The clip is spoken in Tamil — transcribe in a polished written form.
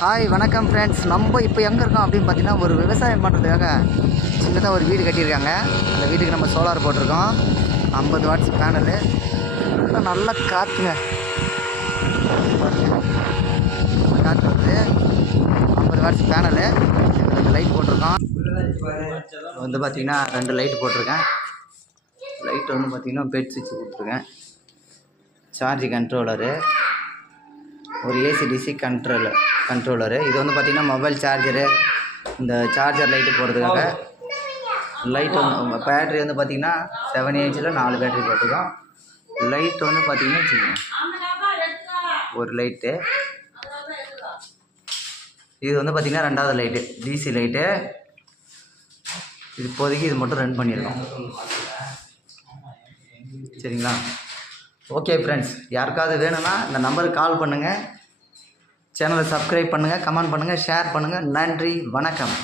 ஹாய் வணக்கம் ஃப்ரெண்ட்ஸ். நம்ம இப்போ எங்கே இருக்கோம் அப்படின்னு பார்த்தீங்கன்னா, ஒரு விவசாயம் பண்ணுறதுக்காக சின்னதாக ஒரு வீடு கட்டியிருக்காங்க. அந்த வீட்டுக்கு நம்ம சோலார் போட்டிருக்கோம். 50 வாட்ஸ் பேனலு. நல்ல காற்றுங்க, காற்று வருது. 50 வாட்ஸ் பேனலு. 2 லைட் போட்டிருக்கோம். வந்து பார்த்திங்கன்னா 2 லைட் போட்டிருக்கேன். லைட் வந்து பார்த்திங்கன்னா பெட் சுவிட்ச் கொடுத்துருக்கேன். சார்ஜ் கண்ட்ரோலரு, ஒரு ஏசிடிசி கண்ட்ரோலரு. இது வந்து பார்த்திங்கன்னா மொபைல் சார்ஜரு, இந்த சார்ஜர் லைட்டு போடுறதுக்காக. லைட் வந்து பேட்ரி வந்து பார்த்திங்கன்னா 7Hல் 4 பேட்ரி போட்டுருக்கோம். லைட் வந்து பார்த்திங்கன்னா வச்சுக்கோங்க, ஒரு லைட்டு. இது வந்து பார்த்திங்கன்னா 2வது லைட்டு, டிசி லைட்டு. இது இப்போதைக்கு இது மட்டும் ரன் பண்ணியிருக்கோம். சரிங்களா? ஓகே ஃப்ரெண்ட்ஸ், யாருக்காவது வேணும்னா இந்த நம்பருக்கு கால் பண்ணுங்கள். சேனலை சப்ஸ்கிரைப் பண்ணுங்கள், கமெண்ட் பண்ணுங்கள், ஷேர் பண்ணுங்கள். நன்றி, வணக்கம்.